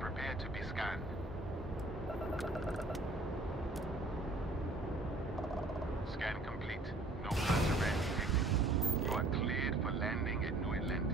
Prepare to be scanned. Scan complete. No contraband detected. You are cleared for landing at New Atlantis.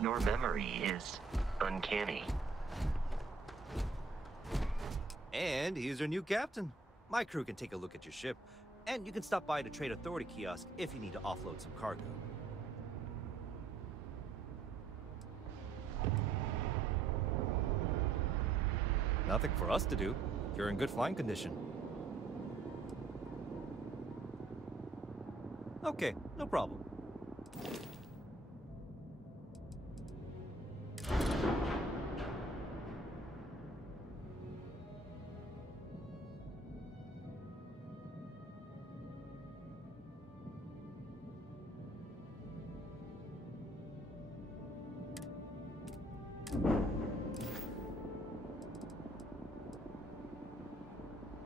Your memory is uncanny. And here's our new captain. My crew can take a look at your ship, and you can stop by the Trade Authority kiosk if you need to offload some cargo. Nothing for us to do. You're in good flying condition. Okay, no problem.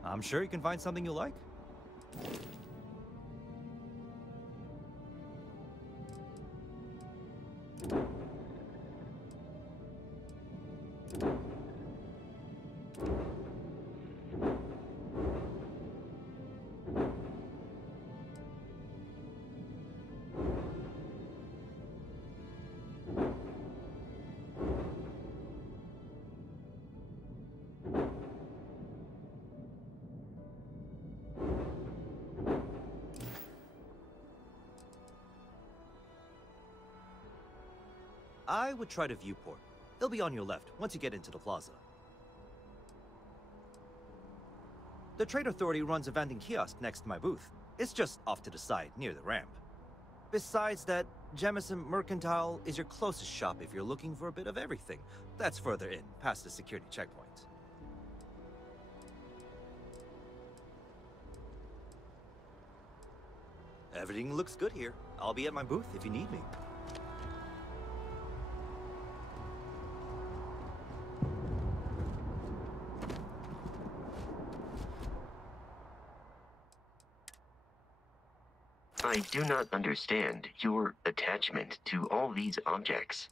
I'm sure you can find something you like. I would try the viewport. It'll be on your left once you get into the plaza. The Trade Authority runs a vending kiosk next to my booth. It's just off to the side, near the ramp. Besides that, Jemison Mercantile is your closest shop if you're looking for a bit of everything. That's further in, past the security checkpoint. Everything looks good here. I'll be at my booth if you need me. I do not understand your attachment to all these objects.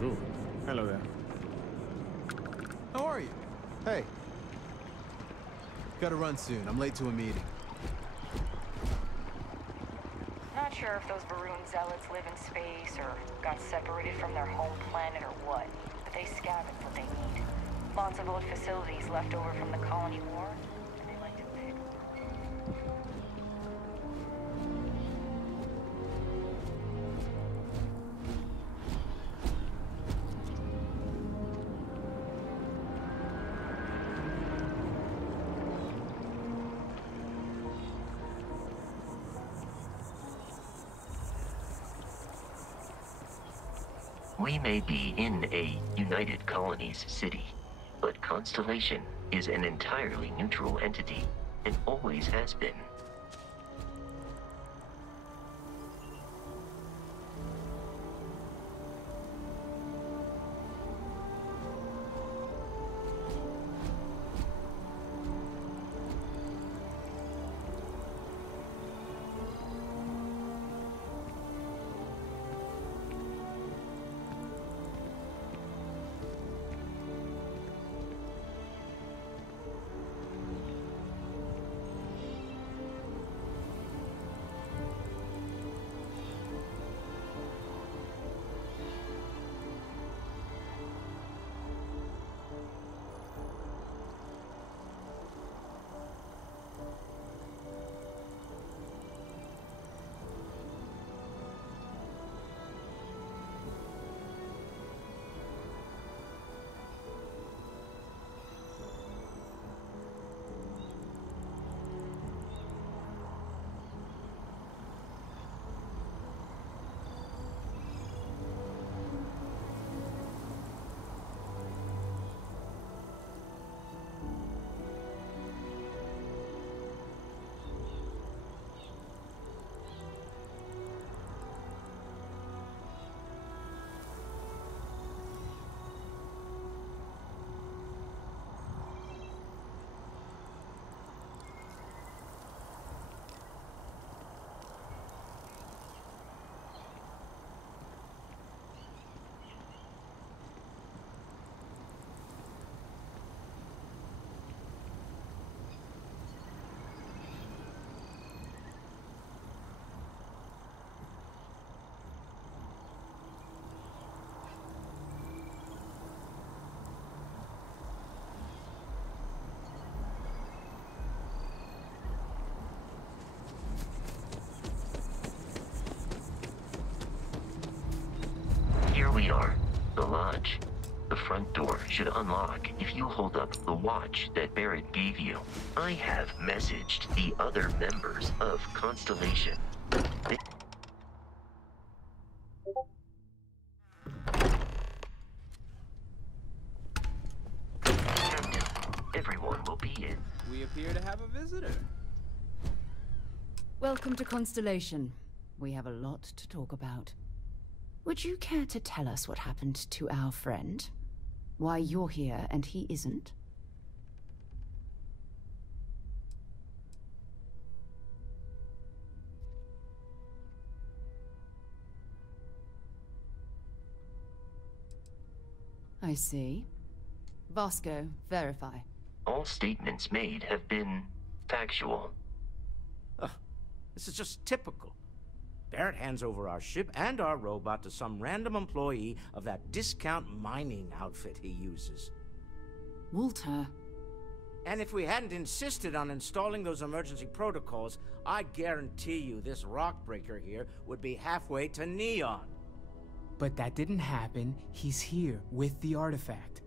Bonjour. Hello there. How are you? Hey. Gotta run soon. I'm late to a meeting. Not sure if those Varun zealots live in space or got separated from their home planet or what, but they scavenge what they need. Lots of old facilities left over from the colony war, and they like to pick. We may be in a United Colonies city, but Constellation is an entirely neutral entity, and always has been. Here we are, the lodge. The front door should unlock if you hold up the watch that Barrett gave you. I have messaged the other members of Constellation. Captain, everyone will be in. We appear to have a visitor. Welcome to Constellation. We have a lot to talk about. Would you care to tell us what happened to our friend? Why you're here and he isn't? I see. Vasco, verify. All statements made have been factual. Ugh, this is just typical. Barrett hands over our ship and our robot to some random employee of that discount mining outfit he uses. Walter. And if we hadn't insisted on installing those emergency protocols, I guarantee you this rock breaker here would be halfway to Neon. But that didn't happen. He's here with the artifact.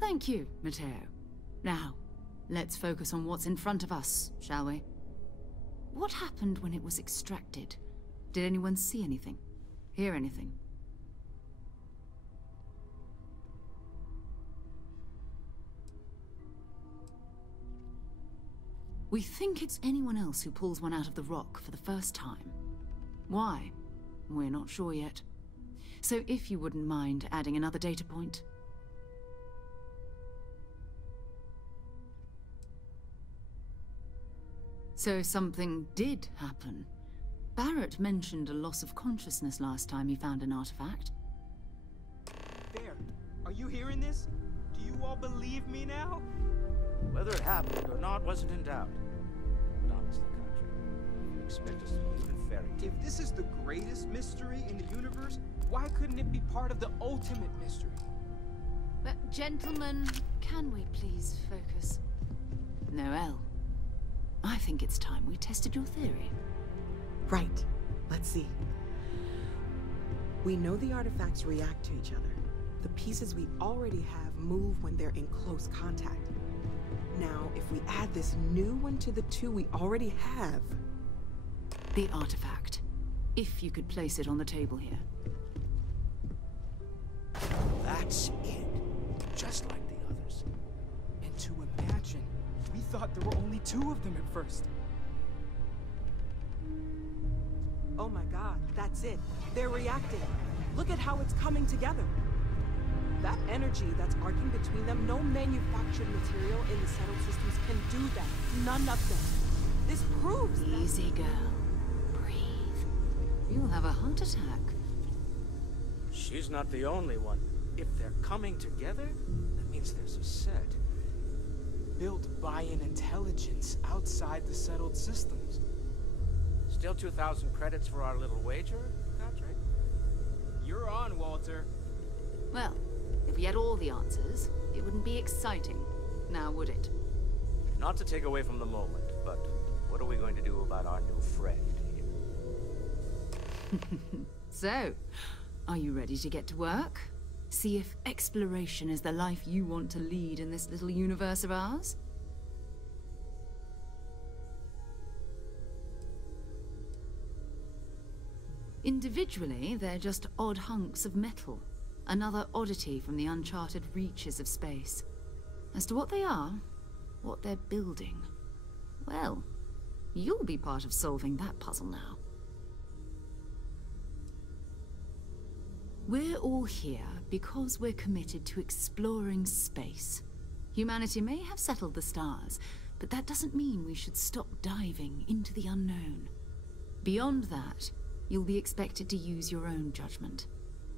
Thank you, Matteo. Now, let's focus on what's in front of us, shall we? What happened when it was extracted? Did anyone see anything? Hear anything? We think it's anyone else who pulls one out of the rock for the first time. Why? We're not sure yet. So if you wouldn't mind adding another data point. So something did happen. Barrett mentioned a loss of consciousness last time he found an artifact. Are you hearing this? Do you all believe me now? Whether it happened or not wasn't in doubt. But honestly, Contra, if you expect us to believe in fairy tales... If this is the greatest mystery in the universe, why couldn't it be part of the ultimate mystery? But gentlemen, can we please focus? Noel, I think it's time we tested your theory. Right. Let's see. We know the artifacts react to each other. The pieces we already have move when they're in close contact. Now, if we add this new one to the two we already have... The artifact. If you could place it on the table here. That's it. Just like the others. And to imagine, we thought there were only 2 of them at first. Oh my god, that's it. They're reacting. Look at how it's coming together. That energy that's arcing between them, no manufactured material in the settled systems can do that. None of them. This proves that... Easy, girl. Breathe. You'll have a heart attack. She's not the only one. If they're coming together, that means there's a set. Built by an intelligence outside the settled systems. Still 2,000 credits for our little wager, Patrick? You're on, Walter. Well, if we had all the answers, it wouldn't be exciting, now would it? Not to take away from the moment, but what are we going to do about our new friend here? So, are you ready to get to work? See if exploration is the life you want to lead in this little universe of ours? Individually, they're just odd hunks of metal. Another oddity from the uncharted reaches of space. As to what they are, what they're building, well, you'll be part of solving that puzzle now. We're all here because we're committed to exploring space. Humanity may have settled the stars, but that doesn't mean we should stop diving into the unknown. Beyond that, you'll be expected to use your own judgment,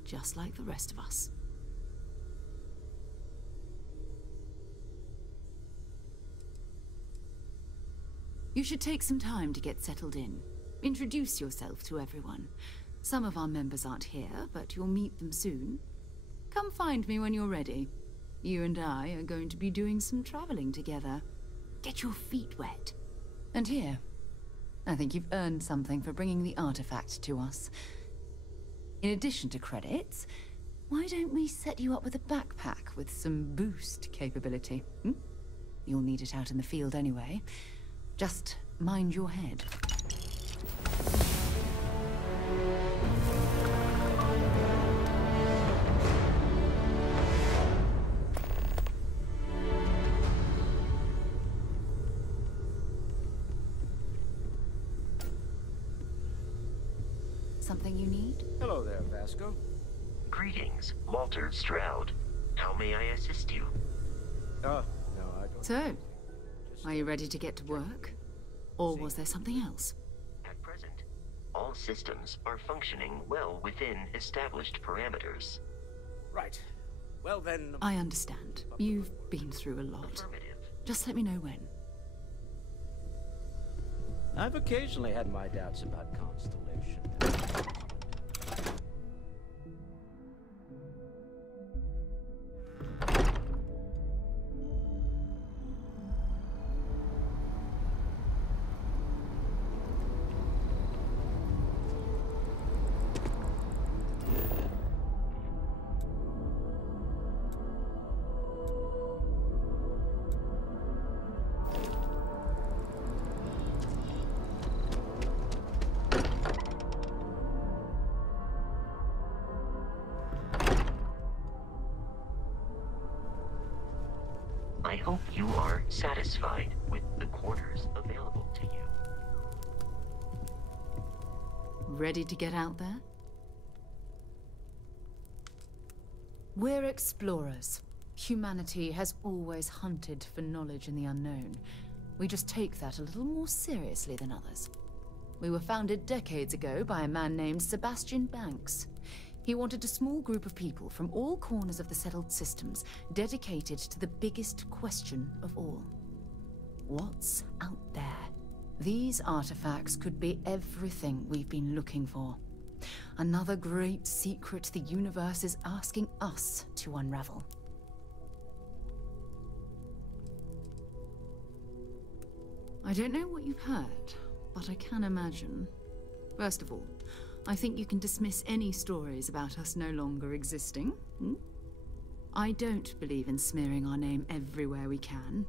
just like the rest of us. You should take some time to get settled in. Introduce yourself to everyone. Some of our members aren't here, but you'll meet them soon. Come find me when you're ready. You and I are going to be doing some traveling together. Get your feet wet. And here, I think you've earned something for bringing the artifact to us. In addition to credits, why don't we set you up with a backpack with some boost capability? You'll need it out in the field anyway. Just mind your head. Something you need? Hello there, Vasco. Greetings, Walter Stroud. How may I assist you? Oh, no, I don't... So, are you ready to get to work? Or was there something else? At present, all systems are functioning well within established parameters. Right. Well then... I understand. You've been through a lot. Affirmative. Just let me know when. I've occasionally had my doubts about Constellation. I hope you are satisfied with the quarters available to you. Ready to get out there? We're explorers. Humanity has always hunted for knowledge in the unknown. We just take that a little more seriously than others. We were founded decades ago by a man named Sebastian Banks. He wanted a small group of people from all corners of the settled systems dedicated to the biggest question of all. What's out there? These artifacts could be everything we've been looking for. Another great secret the universe is asking us to unravel. I don't know what you've heard, but I can imagine. First of all, I think you can dismiss any stories about us no longer existing. I don't believe in smearing our name everywhere we can.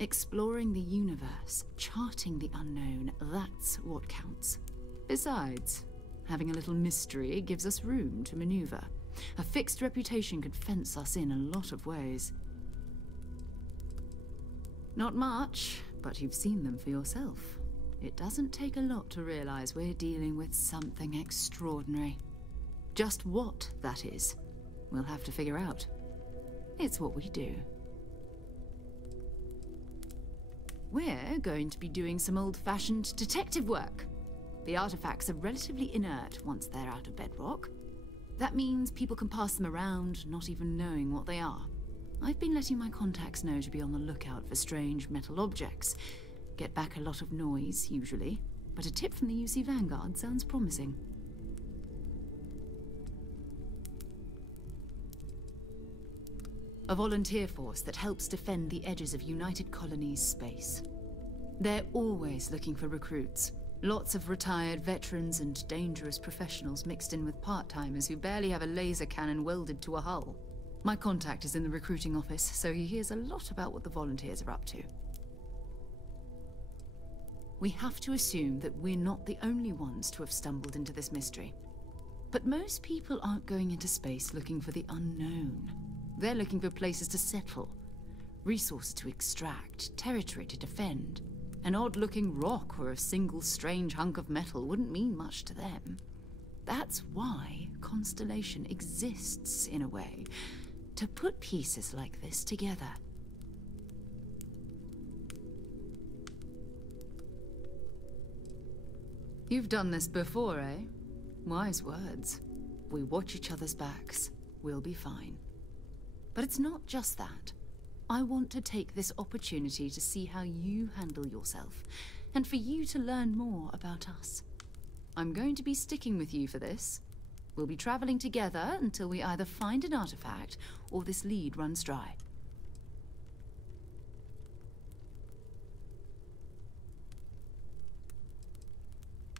Exploring the universe, charting the unknown, that's what counts. Besides, having a little mystery gives us room to maneuver. A fixed reputation could fence us in a lot of ways. Not much, but you've seen them for yourself. It doesn't take a lot to realize we're dealing with something extraordinary. Just what that is, we'll have to figure out. It's what we do. We're going to be doing some old-fashioned detective work. The artifacts are relatively inert once they're out of bedrock. That means people can pass them around, not even knowing what they are. I've been letting my contacts know to be on the lookout for strange metal objects. Get back a lot of noise, usually, but a tip from the UC Vanguard sounds promising. A volunteer force that helps defend the edges of United Colonies space. They're always looking for recruits. Lots of retired veterans and dangerous professionals mixed in with part-timers who barely have a laser cannon welded to a hull. My contact is in the recruiting office, so he hears a lot about what the volunteers are up to. We have to assume that we're not the only ones to have stumbled into this mystery. But most people aren't going into space looking for the unknown. They're looking for places to settle, resources to extract, territory to defend. An odd-looking rock or a single strange hunk of metal wouldn't mean much to them. That's why Constellation exists, in a way, to put pieces like this together. You've done this before, eh? Wise words. We watch each other's backs. We'll be fine. But it's not just that. I want to take this opportunity to see how you handle yourself, and for you to learn more about us. I'm going to be sticking with you for this. We'll be traveling together until we either find an artifact or this lead runs dry.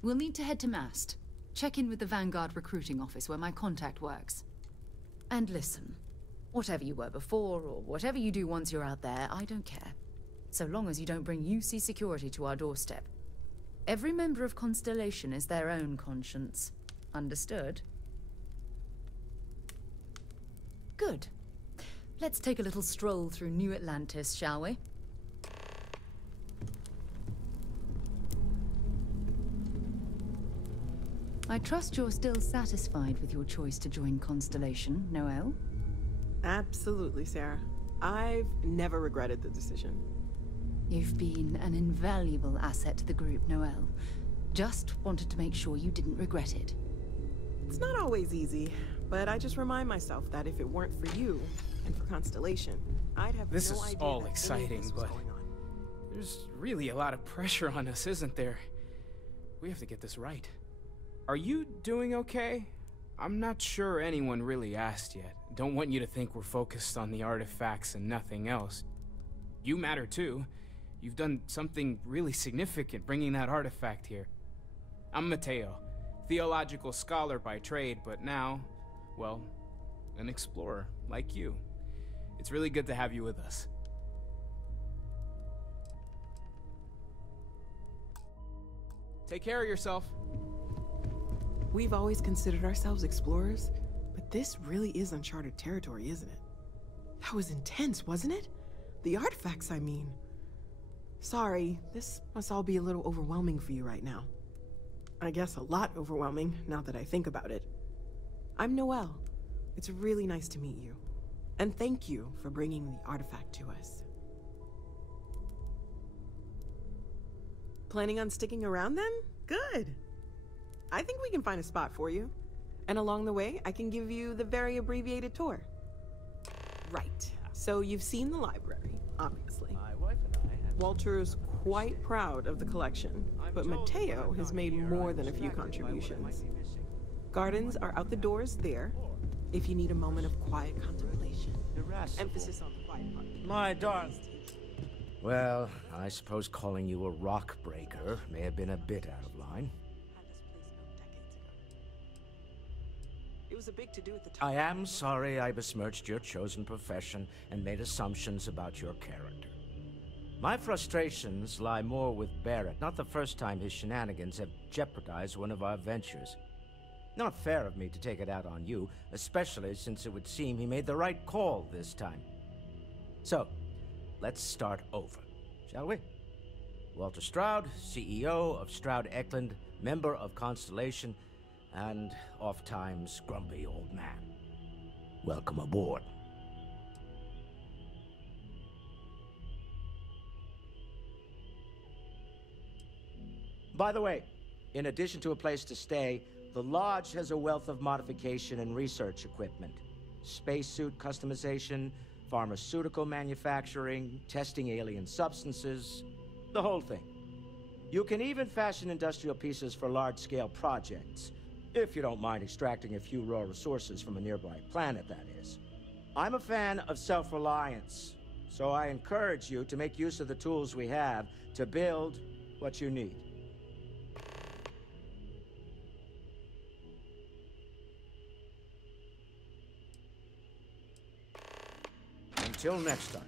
We'll need to head to Mast. Check in with the Vanguard recruiting office where my contact works. And listen, whatever you were before, or whatever you do once you're out there, I don't care. So long as you don't bring UC security to our doorstep. Every member of Constellation is their own conscience. Understood? Good. Let's take a little stroll through New Atlantis, shall we? I trust you're still satisfied with your choice to join Constellation, Noel? Absolutely, Sarah. I've never regretted the decision. You've been an invaluable asset to the group, Noel. Just wanted to make sure you didn't regret it. It's not always easy, but I just remind myself that if it weren't for you and for Constellation, I'd have This no is idea all that any of exciting, this was but going on. there's really a lot of pressure on us, isn't there? We have to get this right. Are you doing okay? I'm not sure anyone really asked yet. Don't want you to think we're focused on the artifacts and nothing else. You matter too. You've done something really significant bringing that artifact here. I'm Mateo, theological scholar by trade, but now, well, an explorer like you. It's really good to have you with us. Take care of yourself. We've always considered ourselves explorers, but this really is uncharted territory, isn't it? That was intense, wasn't it? The artifacts, I mean. Sorry, this must all be a little overwhelming for you right now. I guess a lot overwhelming, now that I think about it. I'm Noelle. It's really nice to meet you. And thank you for bringing the artifact to us. Planning on sticking around then? Good. I think we can find a spot for you. And along the way, I can give you the very abbreviated tour. Right. So you've seen the library, obviously. My wife and I have... Walter's quite proud of the collection, but Mateo has made more than a few contributions. Gardens are out the doors there, if you need a moment of quiet contemplation. Emphasis on the quiet part. My darling. Well, I suppose calling you a rock breaker may have been a bit out of line. It was a big to-do at the time. I am sorry I besmirched your chosen profession and made assumptions about your character. My frustrations lie more with Barrett, not the first time his shenanigans have jeopardized one of our ventures. Not fair of me to take it out on you, especially since it would seem he made the right call this time. So, let's start over, shall we? Walter Stroud, CEO of Stroud-Eklund, member of Constellation, and oft-times grumpy old man. Welcome aboard. By the way, in addition to a place to stay, the Lodge has a wealth of modification and research equipment. Spacesuit customization, pharmaceutical manufacturing, testing alien substances, the whole thing. You can even fashion industrial pieces for large-scale projects, if you don't mind extracting a few raw resources from a nearby planet, that is. I'm a fan of self-reliance, so I encourage you to make use of the tools we have to build what you need. Until next time.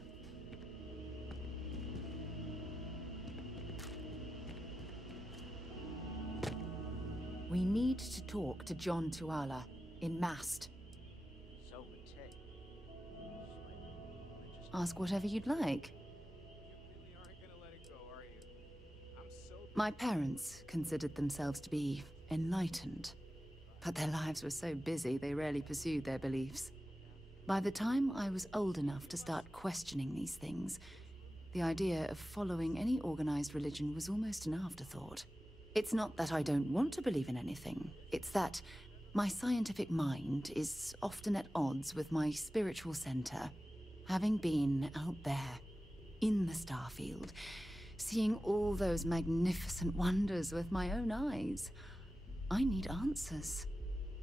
We need to talk to John Tuala in Mast. So would take. Ask whatever you'd like. You really aren't gonna let it go, are you? I'm so... My parents considered themselves to be enlightened, but their lives were so busy they rarely pursued their beliefs. By the time I was old enough to start questioning these things, the idea of following any organized religion was almost an afterthought. It's not that I don't want to believe in anything, it's that my scientific mind is often at odds with my spiritual center. Having been out there, in the Starfield, seeing all those magnificent wonders with my own eyes, I need answers,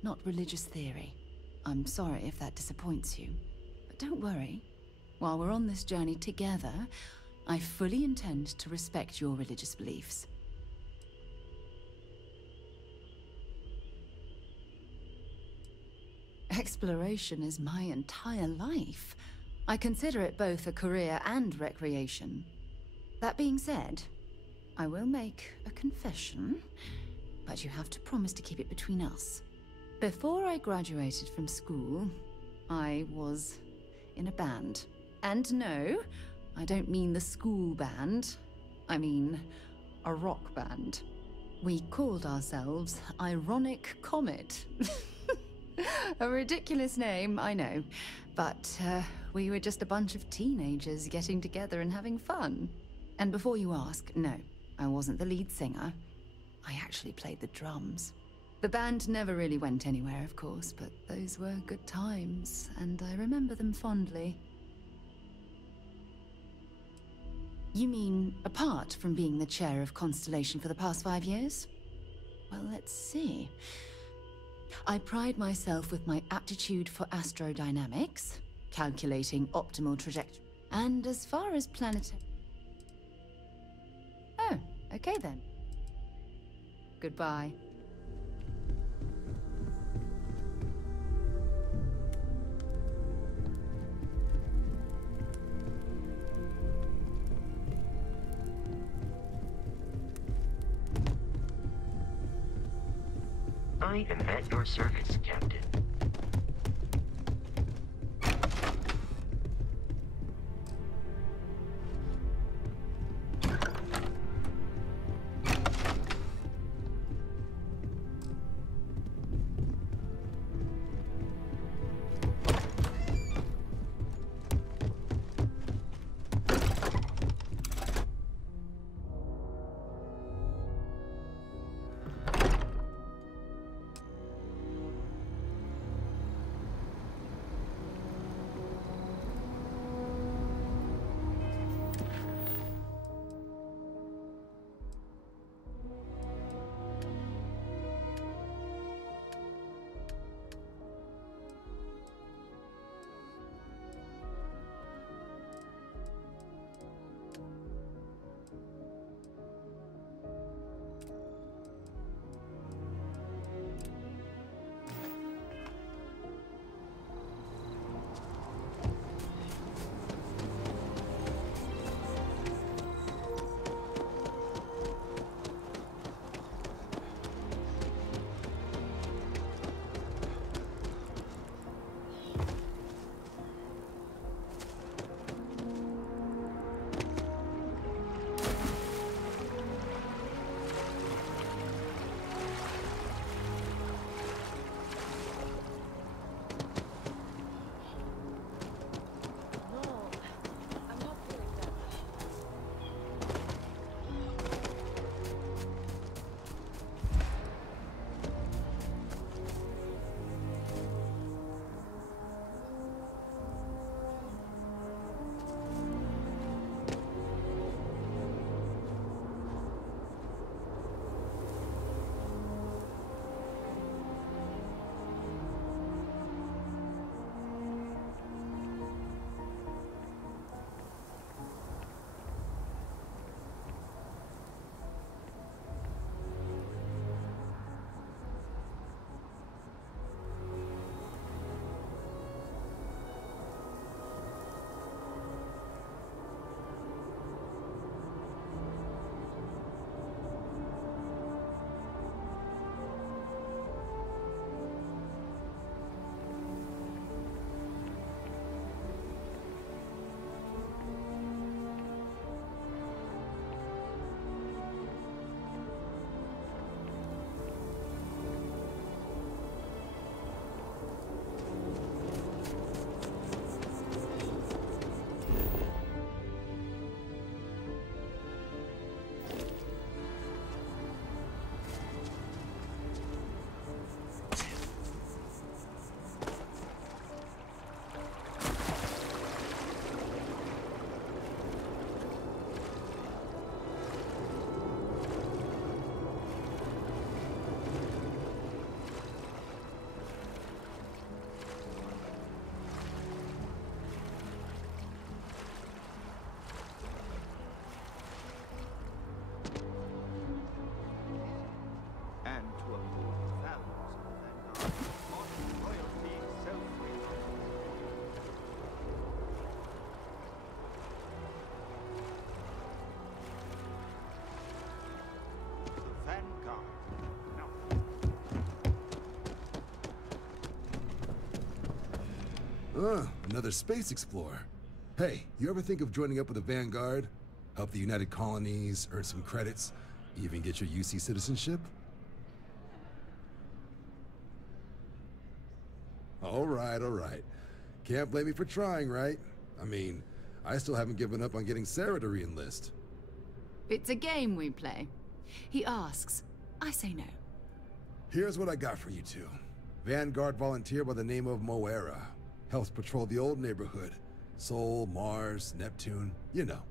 not religious theory. I'm sorry if that disappoints you, but don't worry. While we're on this journey together, I fully intend to respect your religious beliefs. Exploration is my entire life. I consider it both a career and recreation. That being said, I will make a confession, but you have to promise to keep it between us. Before I graduated from school, I was in a band. And no, I don't mean the school band. I mean a rock band. We called ourselves Ironic Comet. A ridiculous name, I know. But we were just a bunch of teenagers getting together and having fun. And before you ask, no, I wasn't the lead singer. I actually played the drums. The band never really went anywhere, of course, but those were good times, and I remember them fondly. You mean, apart from being the chair of Constellation for the past 5 years? Well, let's see. I pride myself with my aptitude for astrodynamics, calculating optimal trajectory, and as far as planetary... Oh, okay then. Goodbye. I am at your service, Captain. Another space explorer. Hey, you ever think of joining up with the Vanguard? Help the United Colonies, earn some credits, even get your UC citizenship? All right. Can't blame me for trying, right? I mean, I still haven't given up on getting Sarah to re-enlist. It's a game we play. He asks, I say no. Here's what I got for you two. Vanguard volunteer by the name of Moera. Helps patrol the old neighborhood. Sol, Mars, Neptune, you know.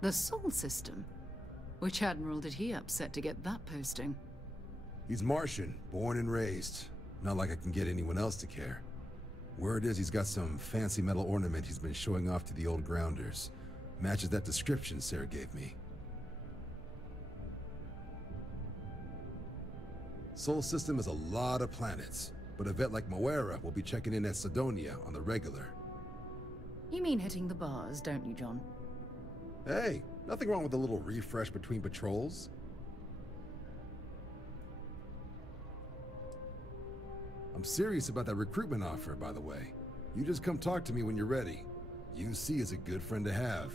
The Sol system? Which admiral did he upset to get that posting? He's Martian, born and raised. Not like I can get anyone else to care. Word is he's got some fancy metal ornament he's been showing off to the old grounders. Matches that description Sarah gave me. Sol system has a lot of planets, but a vet like Moera will be checking in at Sidonia on the regular. You mean hitting the bars, don't you, John? Hey, nothing wrong with a little refresh between patrols. I'm serious about that recruitment offer, by the way. You just come talk to me when you're ready. UC is a good friend to have.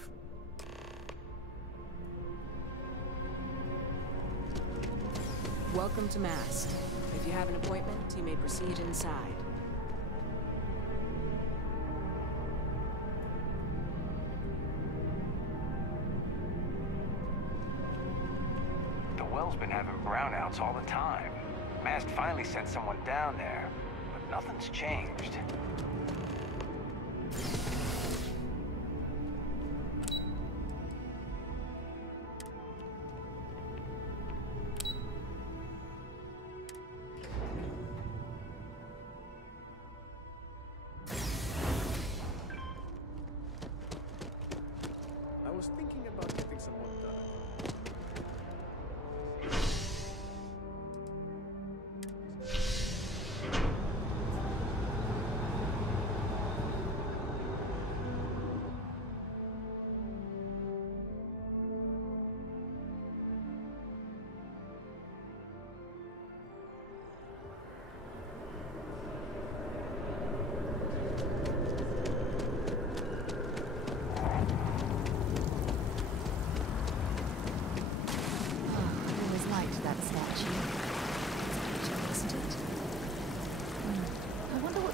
Welcome to Mast. If you have an appointment, you may proceed inside. The well's been having brownouts all the time. Mast finally sent someone down there, but nothing's changed. I was thinking about getting some work done.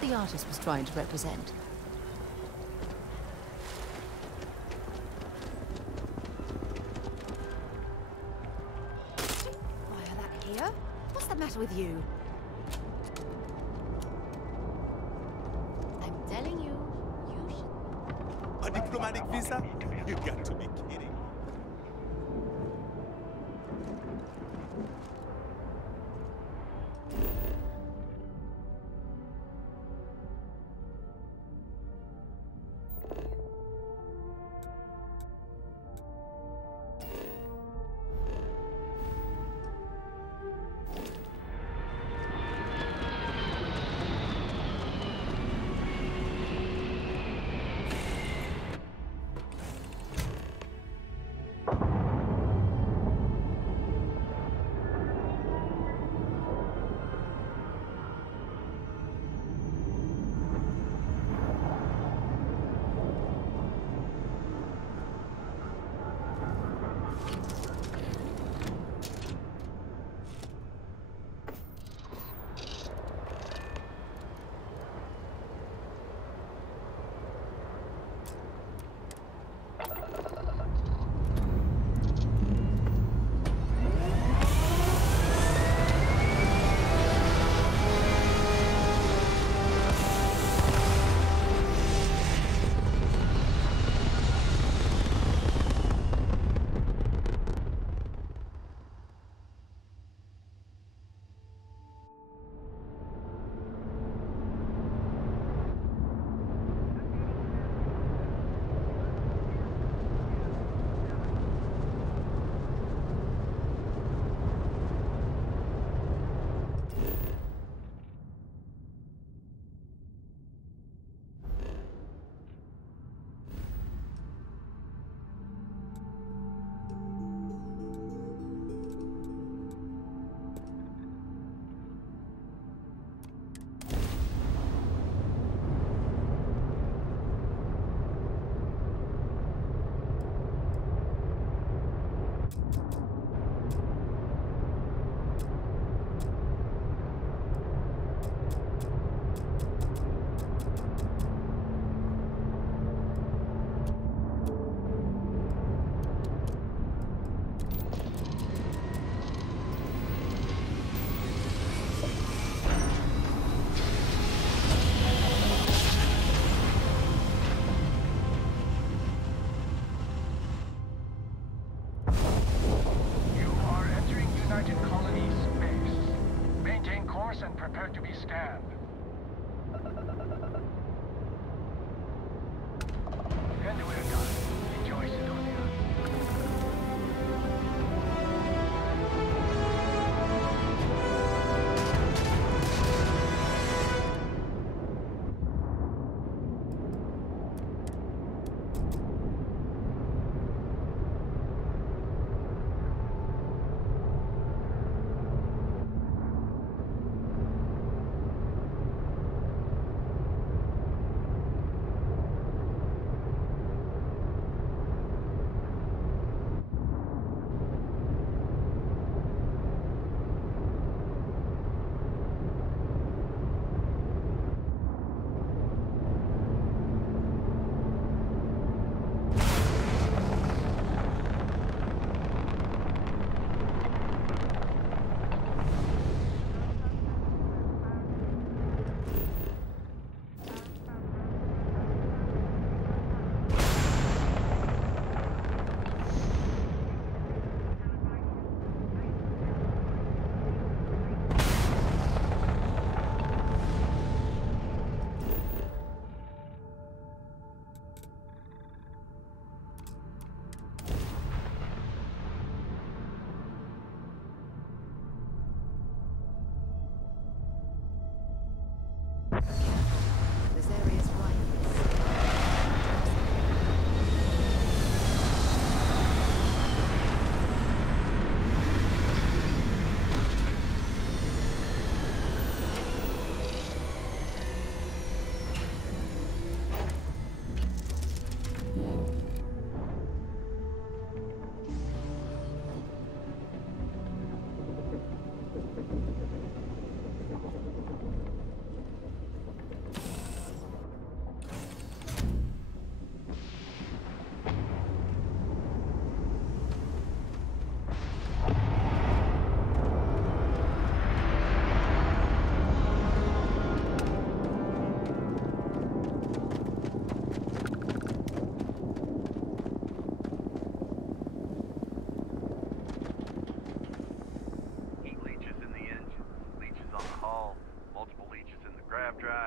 The artist was trying to represent. Why are that here? What's the matter with you? I'm telling you, you should... A diplomatic visa? You got to be kidding.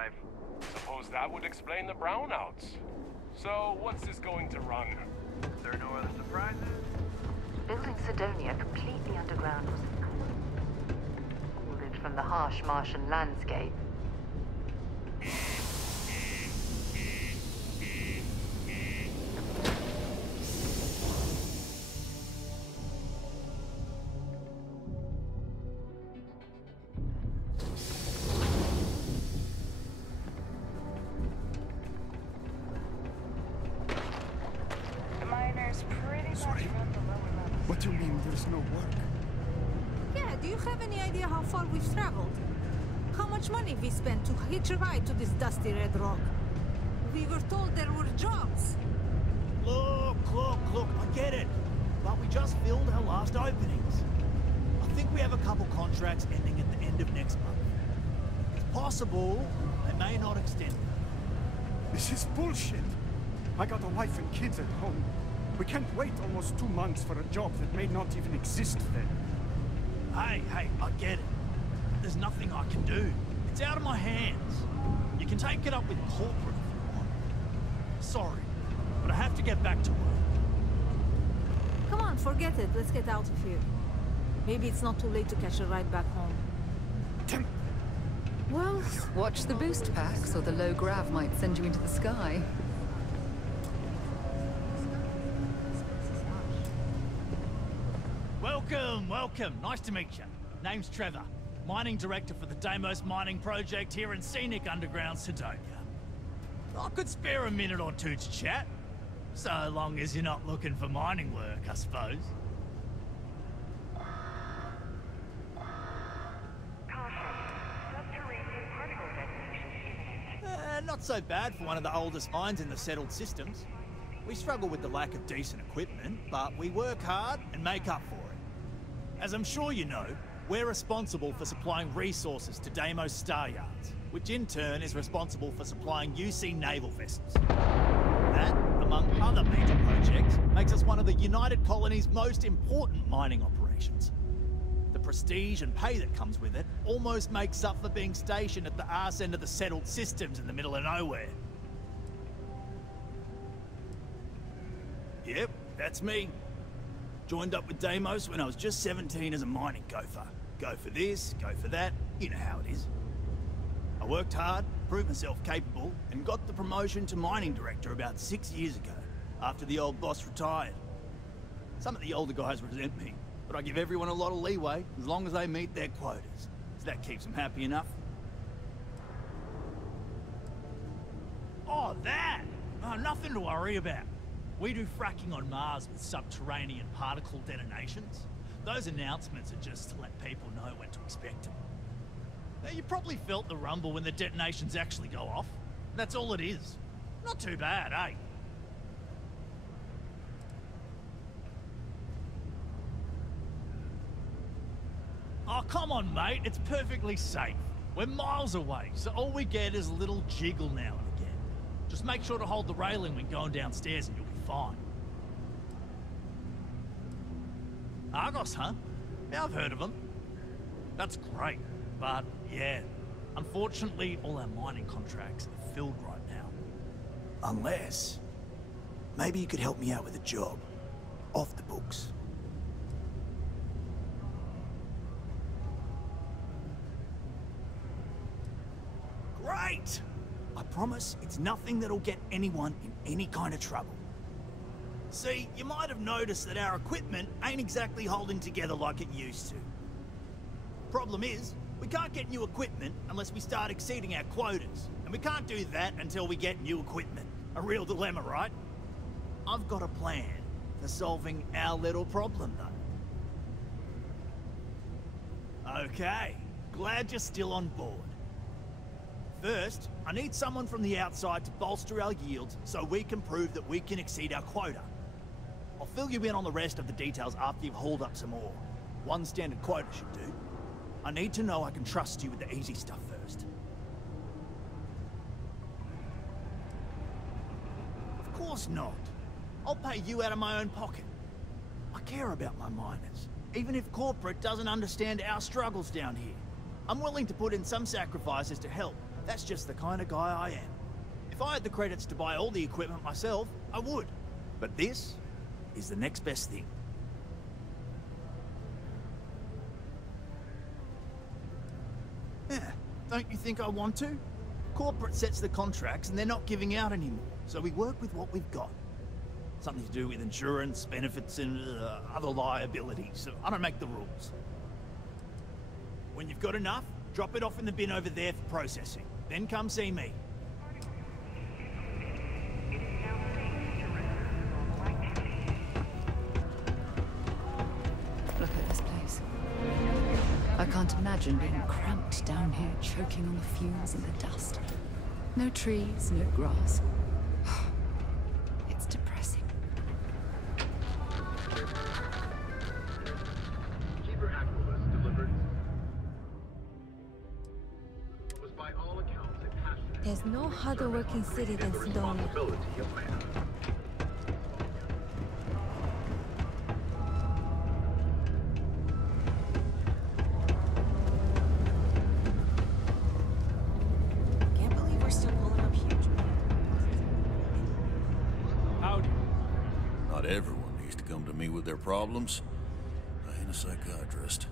drive. Suppose that would explain the brownouts. So, what's this going to run? There are no other surprises? Building Sidonia completely underground was excluded from the harsh Martian landscape. What do you mean there's no work? Yeah, do you have any idea how far we've traveled? How much money we spent to hitch a ride to this dusty red rock? We were told there were jobs. Look, I get it. But we just filled our last openings. I think we have a couple contracts ending at the end of next month. It's possible they may not extend it. This is bullshit. I got a wife and kids at home. We can't wait almost 2 months for a job that may not even exist then. Hey, I get it. There's nothing I can do. It's out of my hands. You can take it up with corporate if you want. Sorry, but I have to get back to work. Come on, forget it. Let's get out of here. Maybe it's not too late to catch a ride back home. Well, watch the boost packs, or the low grav might send you into the sky. Welcome. Nice to meet you. Name's Trevor, mining director for the Deimos mining project here in scenic underground Sidonia. I could spare a minute or two to chat, so long as you're not looking for mining work, I suppose. Not so bad for one of the oldest mines in the settled systems. We struggle with the lack of decent equipment, but we work hard and make up for it. As I'm sure you know, we're responsible for supplying resources to Deimos Staryards, which in turn is responsible for supplying UC naval vessels. That, among other major projects, makes us one of the United Colony's most important mining operations. The prestige and pay that comes with it almost makes up for being stationed at the arse end of the settled systems in the middle of nowhere. Yep, that's me. Joined up with Deimos when I was just 17 as a mining gopher. Go for this, go for that, you know how it is. I worked hard, proved myself capable, and got the promotion to mining director about 6 years ago, after the old boss retired. Some of the older guys resent me, but I give everyone a lot of leeway as long as they meet their quotas. So that keeps them happy enough. Oh, that! Oh, nothing to worry about. We do fracking on Mars with subterranean particle detonations. Those announcements are just to let people know when to expect them. Now, you probably felt the rumble when the detonations actually go off. That's all it is. Not too bad, eh? Oh, come on, mate. It's perfectly safe. We're miles away, so all we get is a little jiggle now and again. Just make sure to hold the railing when going downstairs and you'll be fine. Argos, huh? Yeah, I've heard of them. That's great, but yeah, unfortunately all our mining contracts are filled right now. Unless, maybe you could help me out with a job, off the books. Great! I promise it's nothing that'll get anyone in any kind of trouble. See, you might have noticed that our equipment ain't exactly holding together like it used to. Problem is, we can't get new equipment unless we start exceeding our quotas, and we can't do that until we get new equipment. A real dilemma, right? I've got a plan for solving our little problem, though. Okay, glad you're still on board. First, I need someone from the outside to bolster our yields so we can prove that we can exceed our quota. I'll fill you in on the rest of the details after you've hauled up some ore. One standard quota should do. I need to know I can trust you with the easy stuff first. Of course not. I'll pay you out of my own pocket. I care about my miners, even if corporate doesn't understand our struggles down here. I'm willing to put in some sacrifices to help, That's just the kind of guy I am. If I had the credits to buy all the equipment myself, I would. But this is the next best thing. Yeah, don't you think I want to? Corporate sets the contracts and they're not giving out anymore, so we work with what we've got. Something to do with insurance, benefits, and other liabilities. So I don't make the rules. When you've got enough, drop it off in the bin over there for processing. Then come see me. Look at this place. I can't imagine being cramped down here, choking on the fumes and the dust. No trees, no grass. It's depressing. Keeper Aquilus delivered. Was by all accounts a passionate. There's no harder working city than Sedona. Responsibility of man. Can't believe we're still pulling up huge. Howdy. Not everyone needs to come to me with their problems. I ain't a psychiatrist.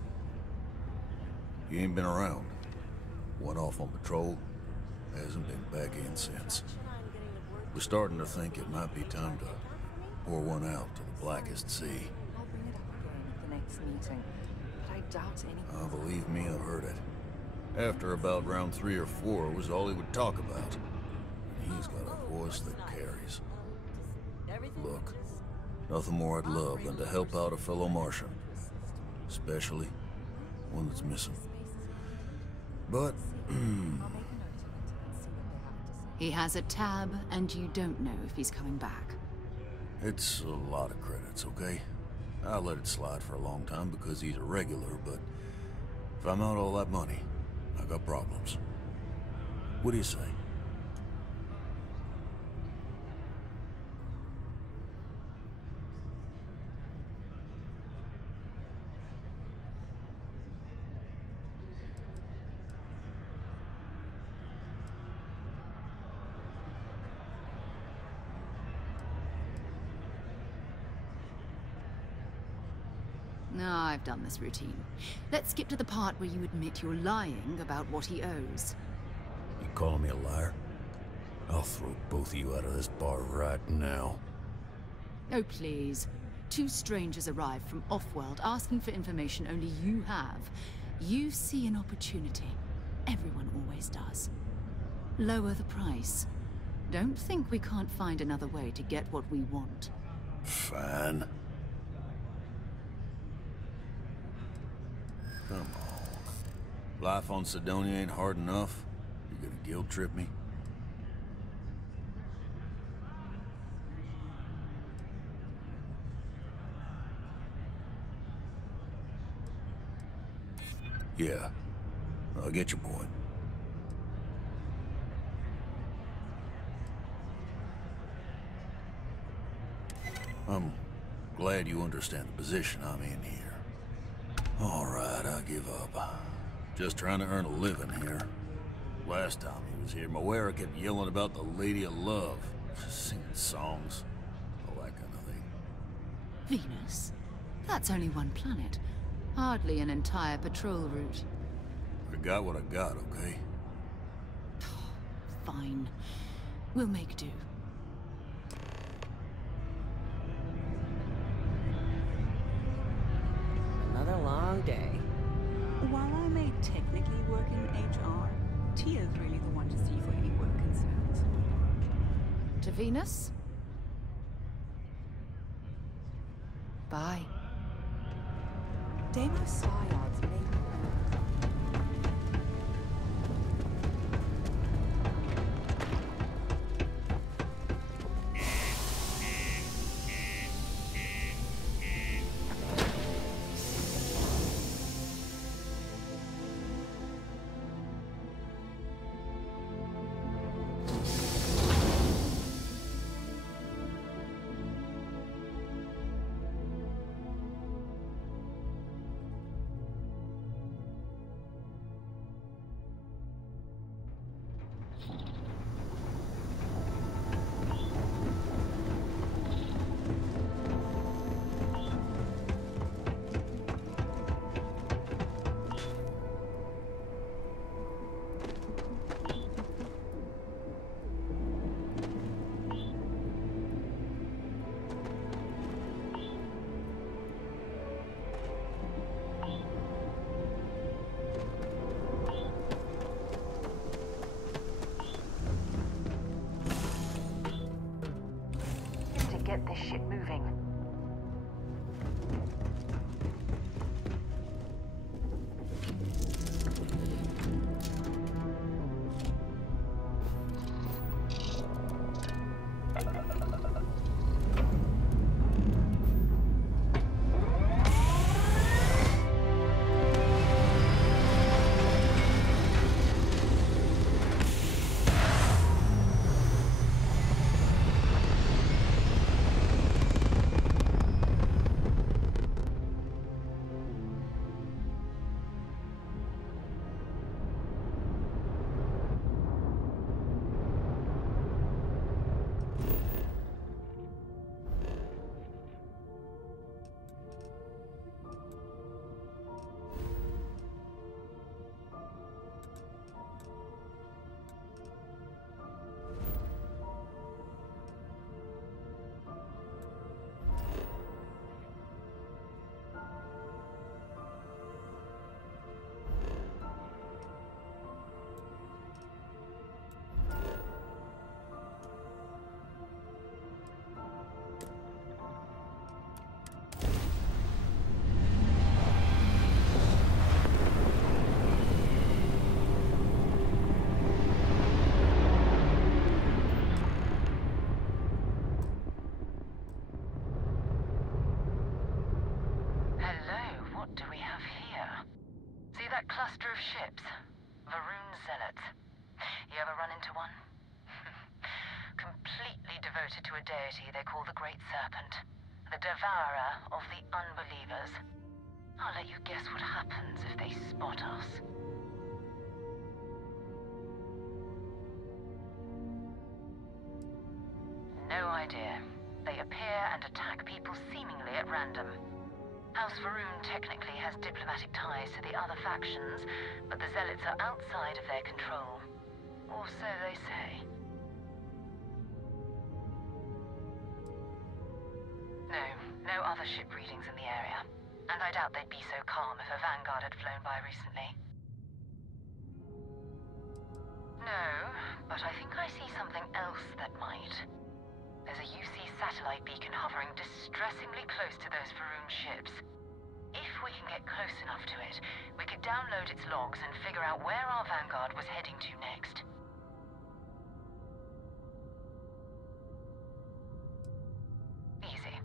You ain't been around. Went off on patrol. Hasn't been back in since. We're starting to think it might be time to pour one out to the blackest sea. I'll bring it up again at the next meeting, but I doubt anyone. Believe me, I've heard it. After about round 3 or 4 was all he would talk about. And he's got a voice that carries. Look, nothing more I'd love than to help out a fellow Martian. Especially one that's missing. But, He has a tab, and you don't know if he's coming back. it's a lot of credits, okay? I let it slide for a long time because he's a regular, but if I'm out all that money, I got problems. What do you say? No, I've done this routine. Let's skip to the part where you admit you're lying about what he owes. You calling me a liar? I'll throw both of you out of this bar right now. Oh, please. 2 strangers arrived from off-world asking for information only you have. You see an opportunity. Everyone always does. Lower the price. Don't think we can't find another way to get what we want. Fine. Come on. Life on Sidonia ain't hard enough. You gonna guilt trip me? Yeah, I get your point. I'm glad you understand the position I'm in here. All right, I give up. Just trying to earn a living here. Last time he was here, Moira kept yelling about the Lady of Love, singing songs, all that kind of thing. Venus? That's only one planet. Hardly an entire patrol route. I got what I got, okay? Fine. We'll make do. Another long day. While I may technically work in HR, Tia's really the one to see for any work concerns. To Venus? Bye. Deimos Saryard's main. this ship moving. Cluster of ships. Varun Zealots. You ever run into one? Completely devoted to a deity they call the Great Serpent. The devourer of the unbelievers. I'll let you guess what happens if they spot us. No idea. They appear and attack people seemingly at random. House Varun technically has diplomatic ties to the other factions, but the Zealots are outside of their control. Or so they say. No other ship readings in the area. And I doubt they'd be so calm if a Vanguard had flown by recently. No, but I think I see something else that might. There's a UC satellite beacon hovering distressingly close to those Varun ships. If we can get close enough to it, we could download its logs and figure out where our Vanguard was heading to next. Easy.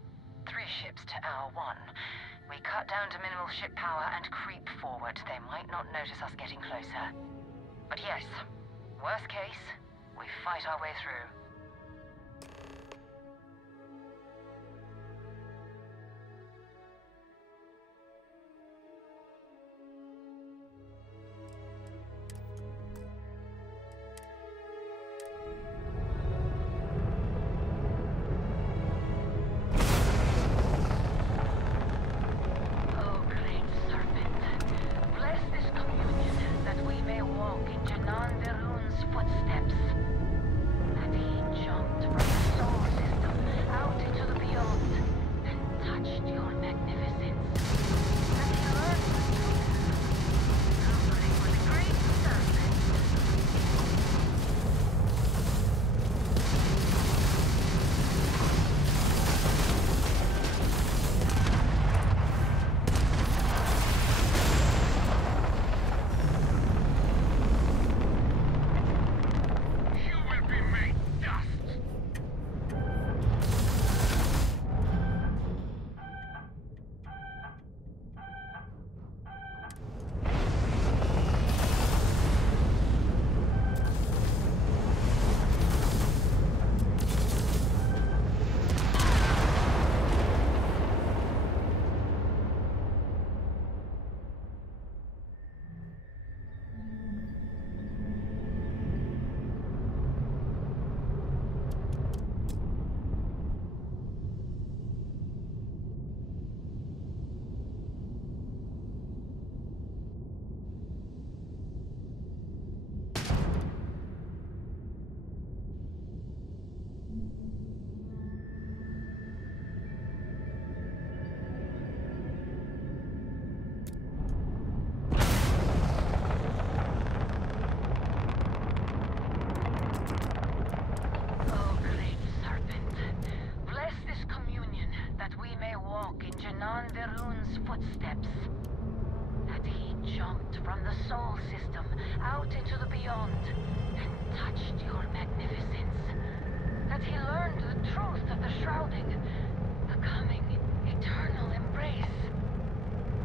3 ships to our 1. We cut down to minimal ship power and creep forward. They might not notice us getting closer. But yes, worst case, we fight our way through. Footsteps. That he jumped from the source on Veroon's footsteps. That he jumped from the Sol system out into the beyond and touched your magnificence. That he learned the truth of the shrouding, the coming eternal embrace.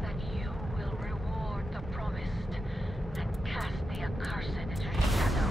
That you will reward the promised and cast the accursed into shadow.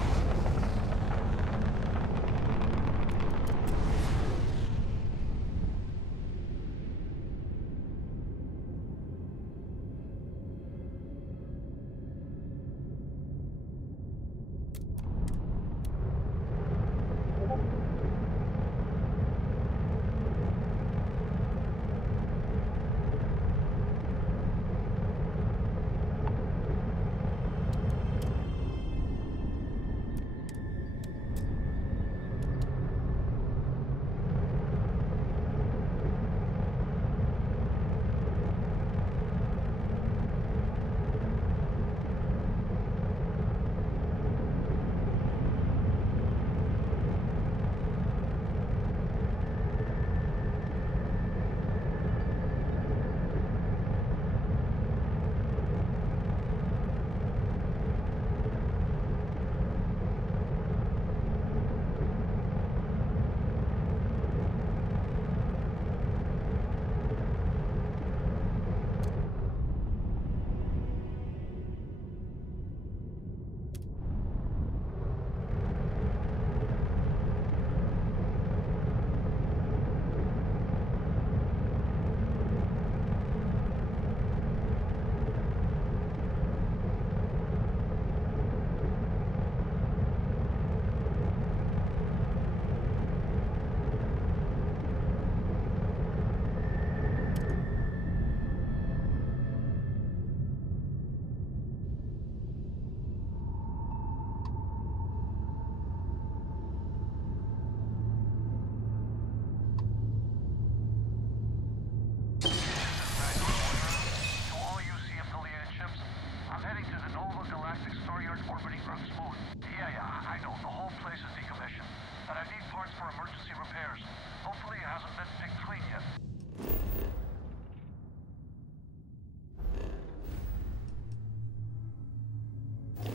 Galactic Staryard orbiting Earth's moon. Yeah, I know. The whole place is decommissioned. But I need parts for emergency repairs. Hopefully it hasn't been picked clean yet.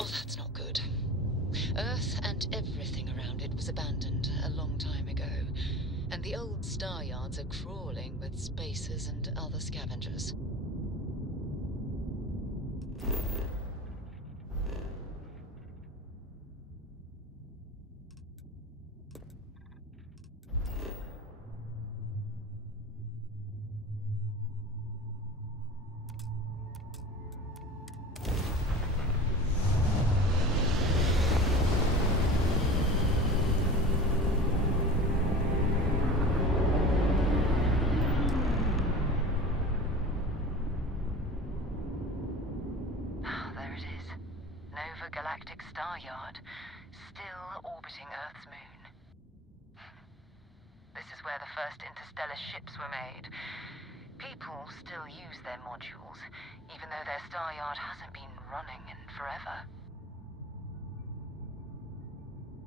Oh, that's not good. Earth and everything around it was abandoned a long time ago. And the old Staryards are crawling with spacers and other scavengers. Galactic Staryard, still orbiting Earth's moon. This is where the first interstellar ships were made. People still use their modules, even though their Staryard hasn't been running in forever.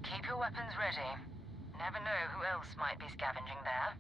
Keep your weapons ready. Never know who else might be scavenging there.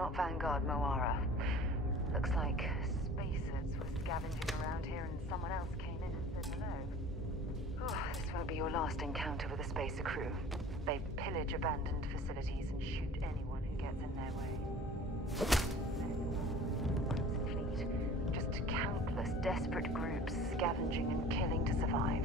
not Vanguard, Moara. Looks like spacers were scavenging around here and someone else came in and said hello. Oh, this won't be your last encounter with a spacer crew. They pillage abandoned facilities and shoot anyone who gets in their way. Fleet. Just countless desperate groups scavenging and killing to survive.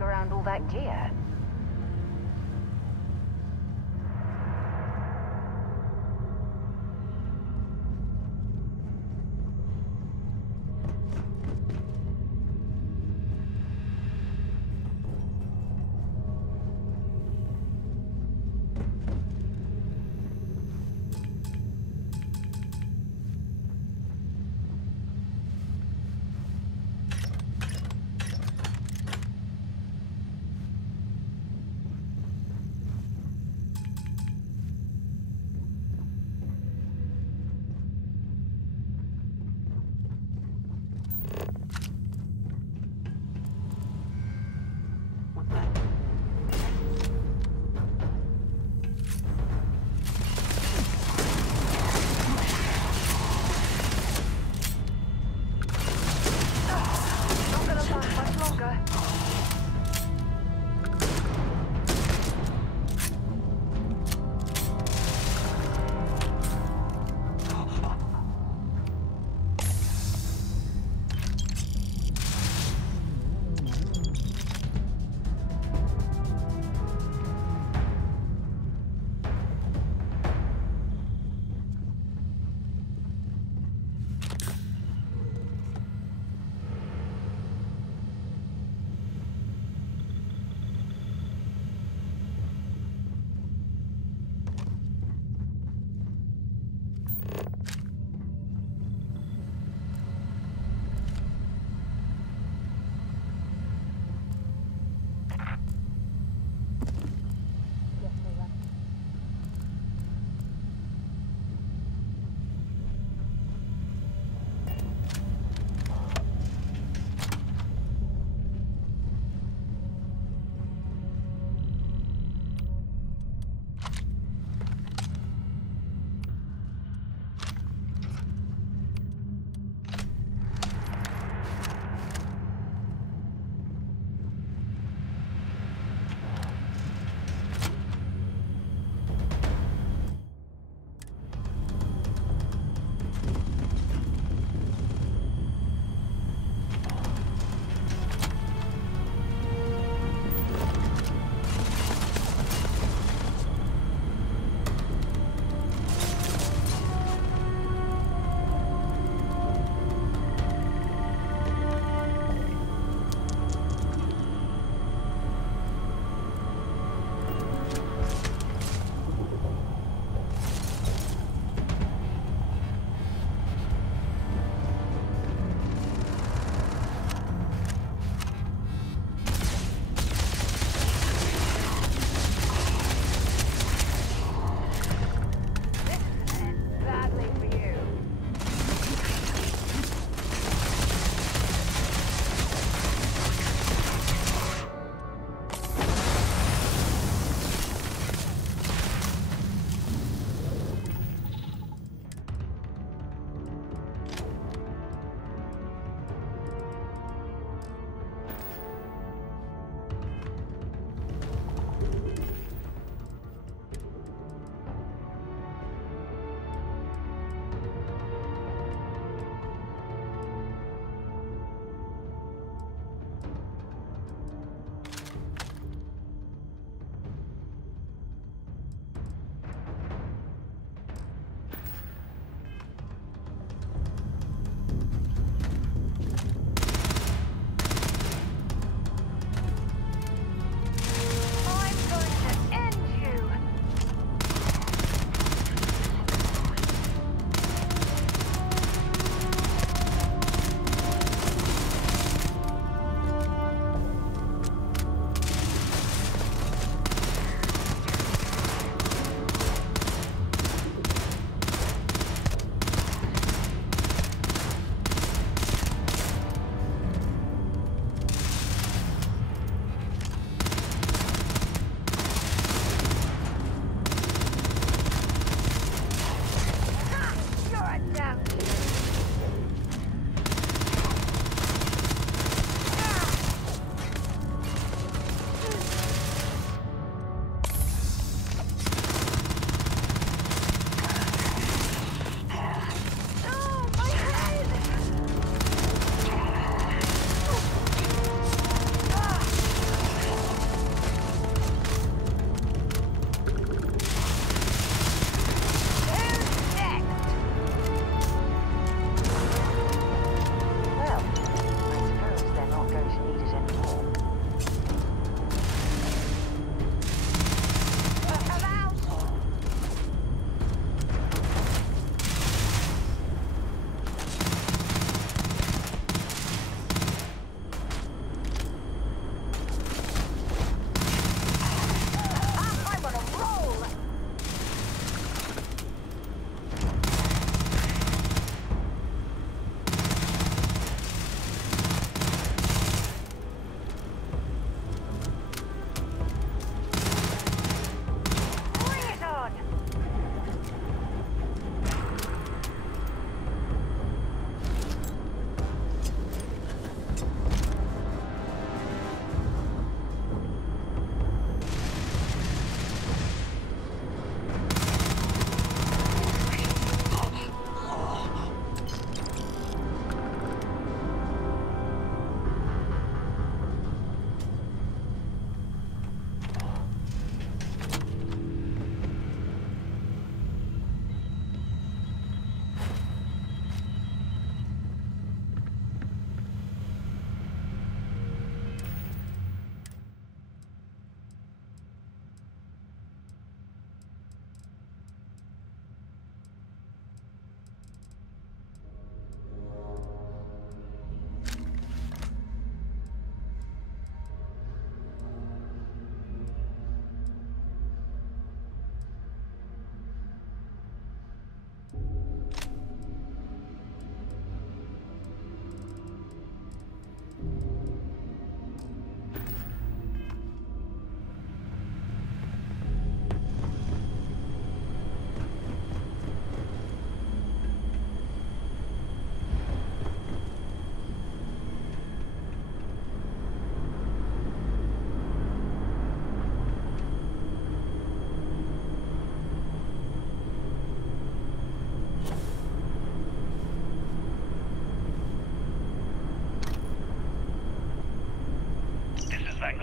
lug around all that gear.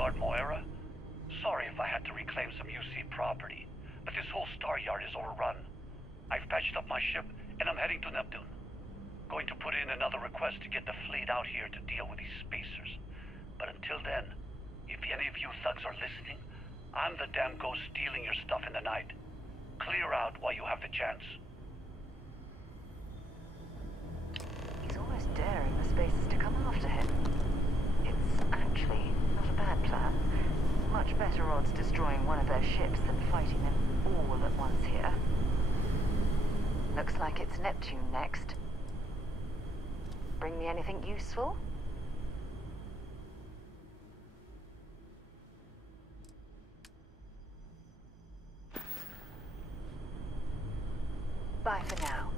Staryard, Moira. Sorry if I had to reclaim some UC property, but this whole Staryard is overrun. I've patched up my ship, and I'm heading to Neptune. Going to put in another request to get the fleet out here to deal with these spacers. But until then, if any of you thugs are listening, I'm the damn ghost stealing your stuff in the night. Clear out while you have the chance. He's almost daring the spacers to come after him. It's actually not a bad plan. Much better odds destroying one of their ships than fighting them all at once here. Looks like it's Neptune next. Bring me anything useful? Bye for now.